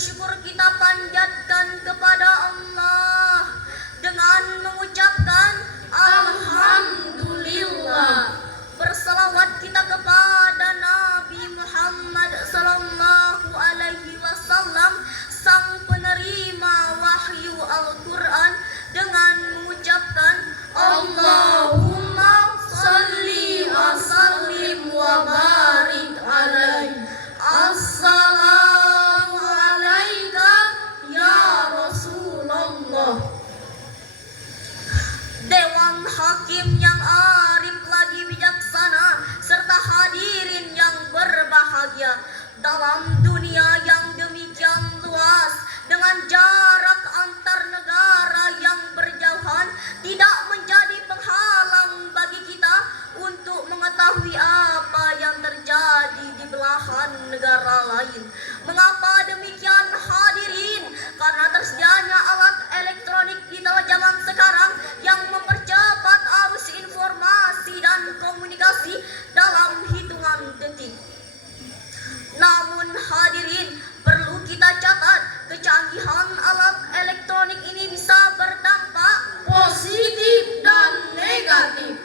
syukur kita panjatkan kepada Allah dengan mengucapkan Alhamdulillah. Berselawat kita kepada Nabi Muhammad sallallahu alaihi wasallam, sang penerima wahyu Al-Quran, dengan mengucapkan Allahumma salli wa sallim wa barik alaihi. Assalamu alaika ya Rasulullah. Dewan Hakim yang arif lagi bijaksana serta hadirin yang berbahagia, dalam dunia yang demikian luas dengan jarak antar negara yang berjauhan tidak menjadi penghalang bagi kita untuk mengetahui apa yang terjadi di belahan negara lain. Mengapa demikian hadirin? Karena tersedianya alat elektronik di zaman sekarang yang mempercepat arus informasi dan komunikasi dalam hitungan detik. Namun hadirin, perlu kita catat, kecanggihan alat elektronik ini bisa berdampak positif dan negatif.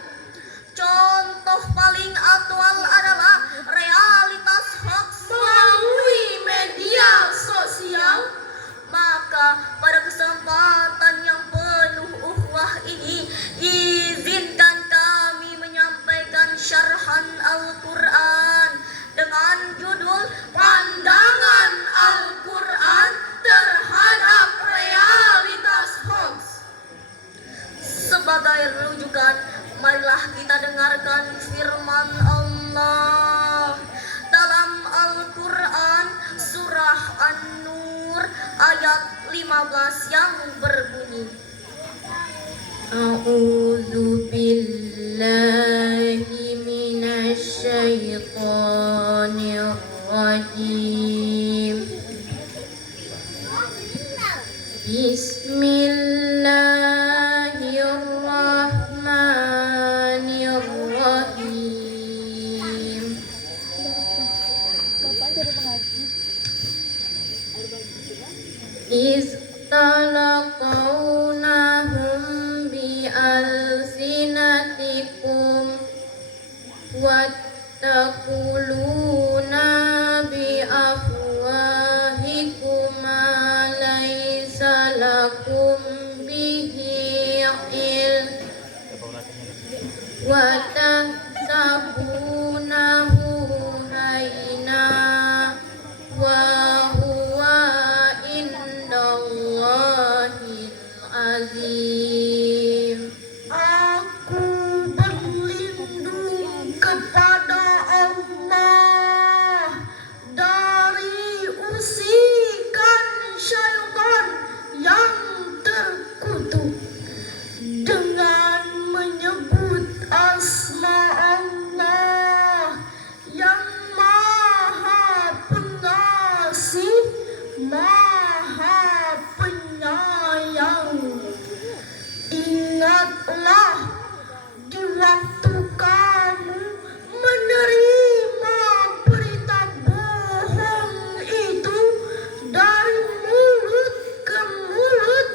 Contoh paling aktual adalah realitas hoax melalui media sosial. Maka pada kesempatan yang penuh ukhuwah ini, izinkan kami menyampaikan syarhan Al-Quran dengan judul Pandangan Al-Quran Terhadap Realitas Hoax. Sebagai rujukan, marilah kita dengarkan firman Allah dalam Al-Quran surah An-Nur ayat 15 yang berbunyi, A'udzu billahi minasyaitonir rajim. Bismillahirrahmanirrahim. Istalaqawnahum bi'alsinatikum wattaquluna bi'afwahikum ma laysa lakum bihi ilm wa tahsabunahu hayna wa huwa indallahil azim. Aku berlindung kepada Allah dari usikan syaitan yang terkutuk dengan menyebut asma Allah yang Maha Pengasih, Maha Penyayang. Ingatlah di waktu kamu menerima berita bohong itu dari mulut ke mulut,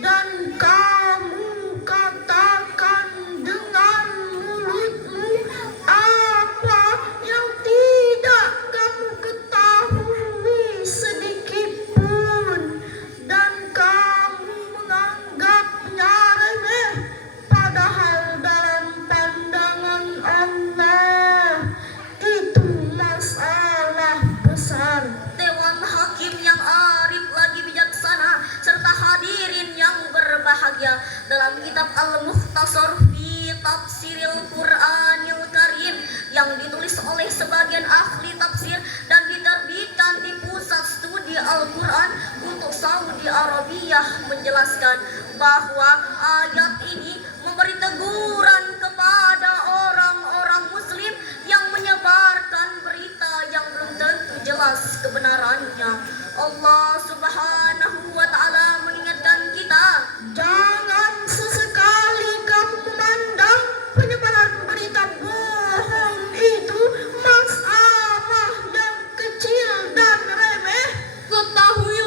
dan kamu katakan dengan mulutmu apa yang tidak kamu ketahui sedikit pun, dan kamu menganggapnya remeh, padahal dalam pandangan Allah itu masalah besar. Dewan Hakim yang arif lagi bijaksana serta hadirin yang berbahagia, dalam kitab Al-Mukhtasar fi Tafsiril Quranil Karim yang ditulis oleh sebagian ahli tafsir dan diterbitkan di Pusat Studi Al-Quran untuk Saudi Arabia, menjelaskan bahwa ayat ini memberi teguran kepada orang-orang muslim yang menyebarkan berita yang belum tentu jelas kebenarannya. Allah Subhanahu wa ta'ala mengingatkan kita, jangan sesekali kamu memandang penyebaran berita bohong itu masalah yang kecil dan remeh. Ketahui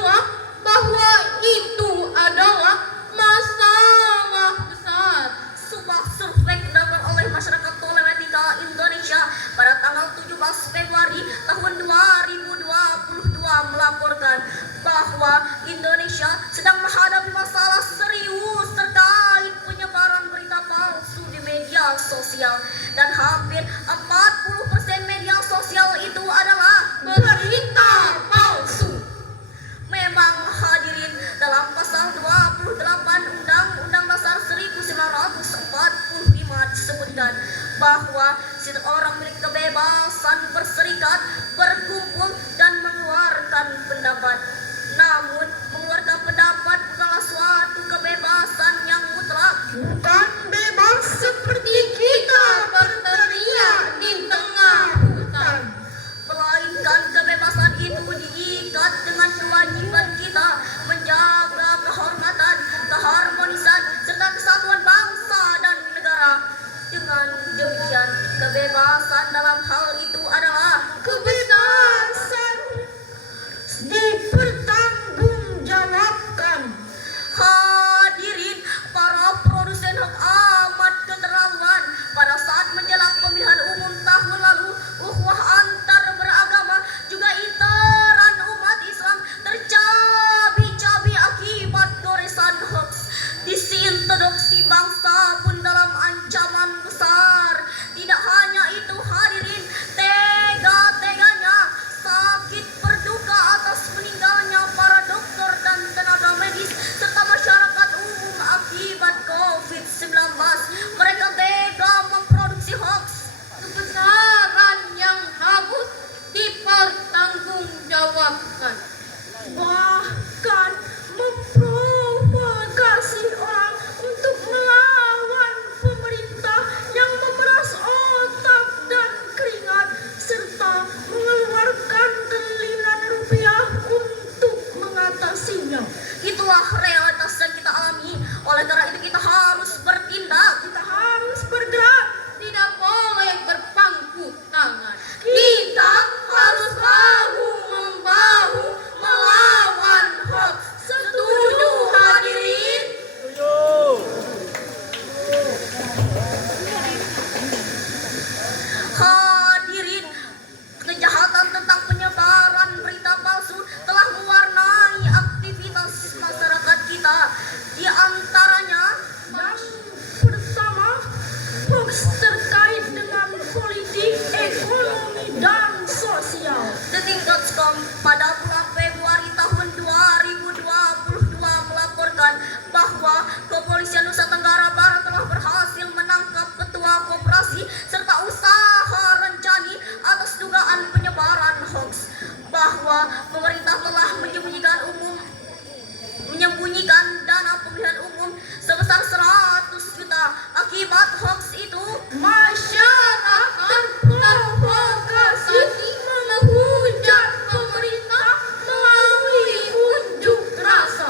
bahwa Indonesia sedang menghadapi masalah serius terkait penyebaran berita palsu di media sosial, dan hampir 40% media sosial itu adalah berita palsu. Memang hadirin, dalam pasal 28 Undang-Undang Dasar 1945 disebutkan bahwa setiap orang memiliki kebebasan berserikat, berkumpul, dan mengeluarkan pendapat. Namun, mengeluarkan pendapat bukanlah suatu kebebasan yang mutlak. Bukan bebas seperti kita berteriak di tengah hutan. Melainkan kebebasan itu diikat dengan kewajiban kita menjaga kehormatan, keharmonisan, serta kesatuan bangsa dan negara. Dengan demikian, kebebasan dalam hal itu adalah Kebebasan dipertanggungjawabkan. hadirin. Para produsen hoax amat keterlaluan. Pada saat menjelang pemilihan umum tahun lalu, ukhuwah antar beragama juga iteran umat Islam tercabi-cabi akibat goresan hoax. Disinterduksi bangsa pun dalam ancaman besar. Tidak hanya itu hadirin, tega-teganya sakit berduka atas meninggalnya para dokter dan tenaga medis serta masyarakat umum akibat COVID-19. Mereka tega memproduksi hoax. Kebenaran yang harus dipertanggungjawabkan. Bahkan memprovokasi orang untuk melawan pemerintah yang memeras otak dan keringat serta mengeluarkan triliunan rupiah untuk mengatasinya. Itulah realitas yang kita alami. Oleh karena itu kita harus bertindak. Kita harus bergerak. Tidak boleh berpangku tangan. Kita harus bahu-membahu melawan hoax. Setuju hadirin? Hadirin, kejahatan tentang penyebaran berita palsu telah mewarnai aktivitas masyarakat kita. Di antaranya, Yang pertama, hoax terkait dengan politik, ekonomi, dan sosial. Detik.com pada bulan Februari tahun 2022 melaporkan bahwa Kepolisian Nusa Tenggara Barat telah berhasil menangkap ketua koperasi serta usaha rencani atas dugaan penyebaran hoax, bahwa pemerintah telah menyembunyikan dana pemilihan umum sebesar 100 juta. Akibat hoax itu, Masyarakat terprovokasi menghujat pemerintah melalui unjuk rasa.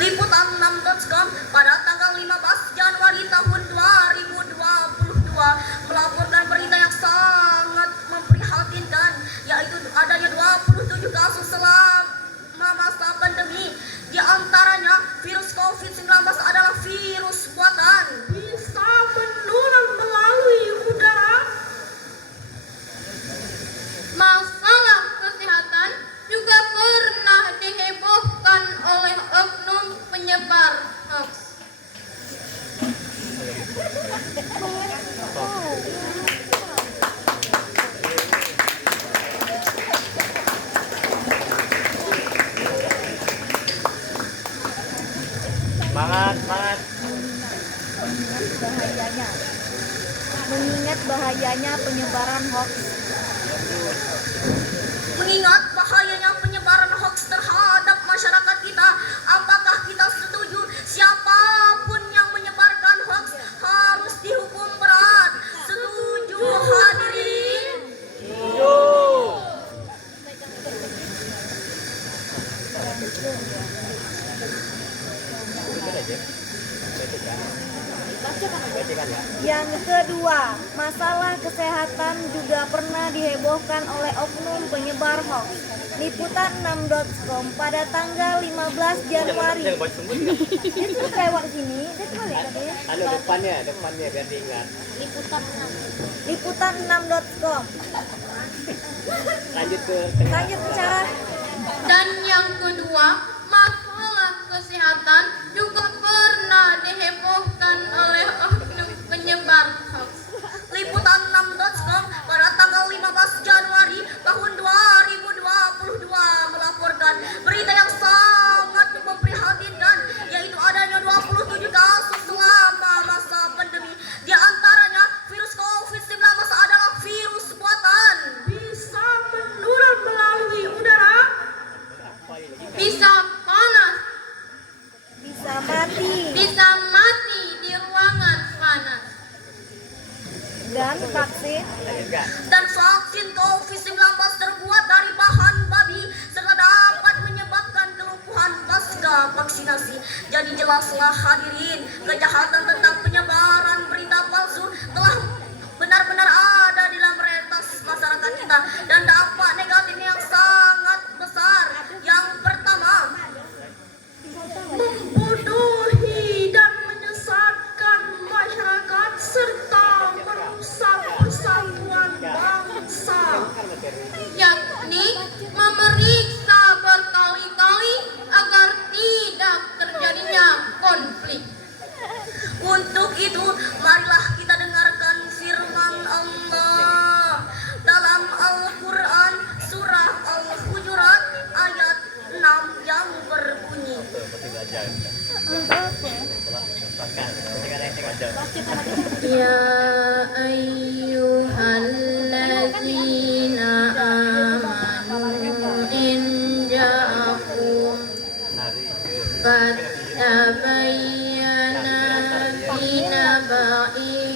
Liputan 6.com pada tanggal 15 Januari tahun 2022 melaporkan berita yang sangat memprihatinkan, yaitu adanya 27 kasus selama masa pandemi. Di antaranya, virus COVID-19 adalah virus buatan. Bisa menular melalui udara. Masalah kesehatan juga pernah dihebohkan oleh oknum penyebar hoax. Mengingat bahayanya penyebaran hoax. Mengingat bahayanya penyebaran hoax terhadap masyarakat kita, apakah kita setuju siapapun yang menyebarkan hoax harus dihukum berat? Setuju hadirin? Yang kedua, masalah kesehatan juga pernah dihebohkan oleh oknum penyebar hoax. Liputan6.com pada tanggal 15 Januari. Dia tuh lewat sini, dia tuh balik tadi. Halo, depannya biar diingat. Liputan6.com. Lanjut ke Lanjut bicara. Dan yang kedua, masalah kesehatan juga pernah dihebohkan oleh oknum penyebar hoax. Liputan6.com pada tanggal 15 Januari tahun 2022 melaporkan berita yang sangat memprihatinkan, yaitu adanya 27 kasus selama masa pandemi. Di antaranya virus COVID-19 adalah virus buatan. Bisa menular melalui udara. Bisa panas, Bisa mati bisa mati di ruangan panas. dan vaksin Dan vaksin COVID-19 terbuat dari bahan babi serta dapat menyebabkan kelumpuhan pasca vaksinasi. Jadi jelaslah hadirin, kejahatan tentang penyebaran berita palsu telah benar-benar ada di dalam realitas masyarakat kita dan dampak negatifnya yang sangat besar. Yang pertama, Membodohi dan menyesatkan masyarakat serta merusak persatuan bangsa. Yakni memeriksa berkali-kali agar tidak terjadinya konflik. untuk itu marilah kita dengarkan firman Allah dalam Al-Quran surah Al-Hujurat ayat 6 yang berbunyi, Ya ayyuhalladzina amanu in ja'akum fatabayyana binaba'in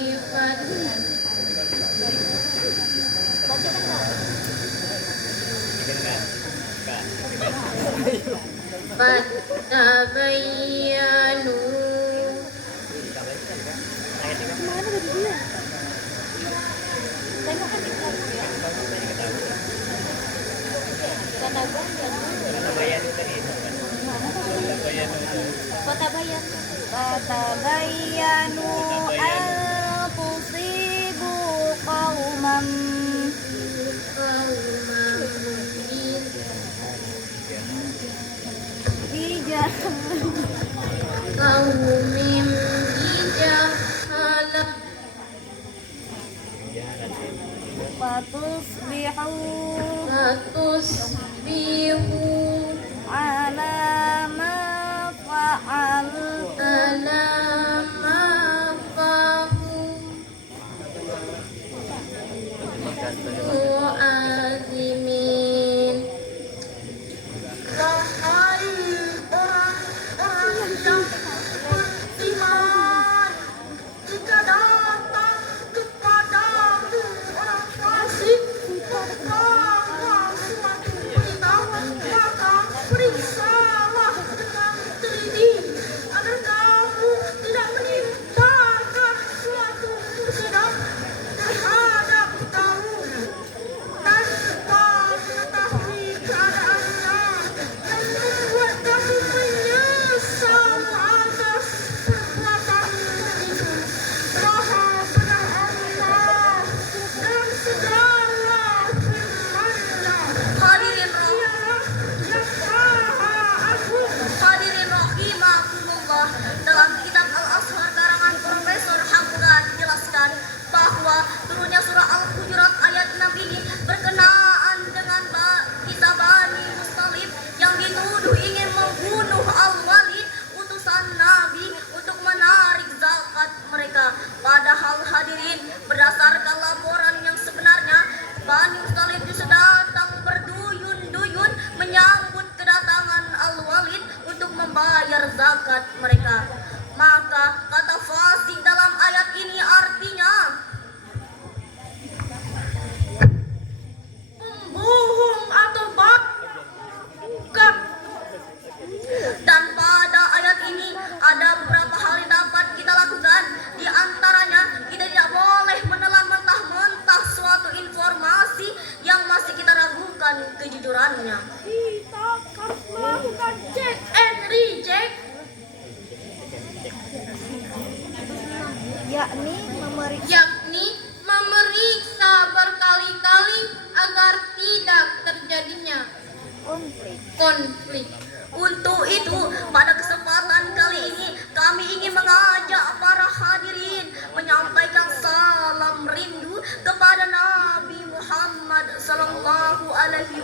fatabayyanu Fatabayyanu an tusibu qauman qaumin bijahalah fatusbihu fatusbihu ala ma fa'altum ala ma azimin. Wahai orang-orang yang beriman, jika datang kepadamu orang fasik membawa suatu berita, maka periksalah dengan teliti agar kamu tidak menimpakan suatu musibah terhadap kamu.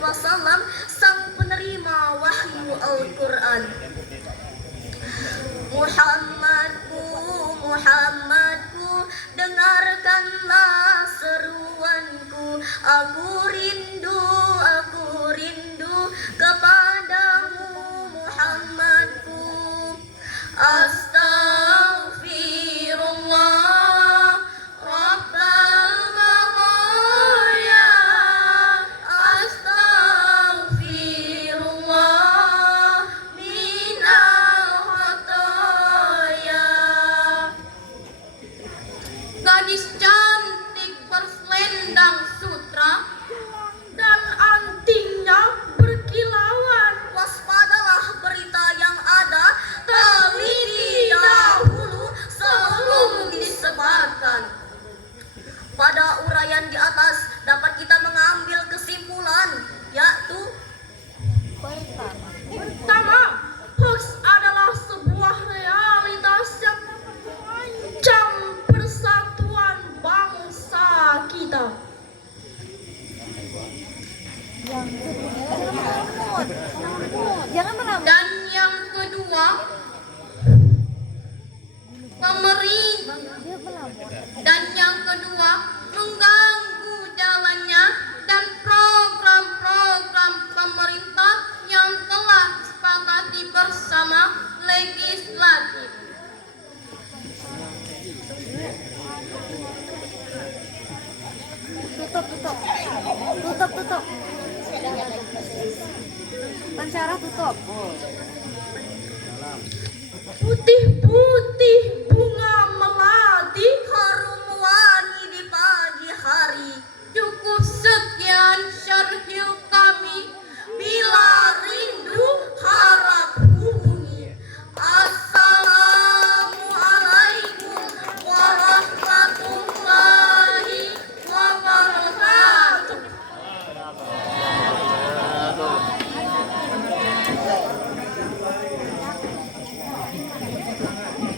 wasallam, sang penerima wahyu Al-Quran. Muhammadku, Muhammadku, dengarkanlah seruanku. Aku rindu kepadamu Muhammadku. Astaghfirullah Rabbal baraya. Astaghfirullah minal khotoya. Gadis cantik berselendang sutra dan antingnya berkilauan. Waspadalah berita yang ada, teliti dahulu sebelum disebarkan. Pada uraian di atas dapat kita mengambil kesimpulan, yaitu Pertama, hoax adalah sebuah realitas yang mengancam persatuan bangsa kita. Jangan melamun. dan yang kedua mengganggu jalannya dan program-program pemerintah yang telah disepakati bersama legislatif. Tutup. Pensyarah tutup.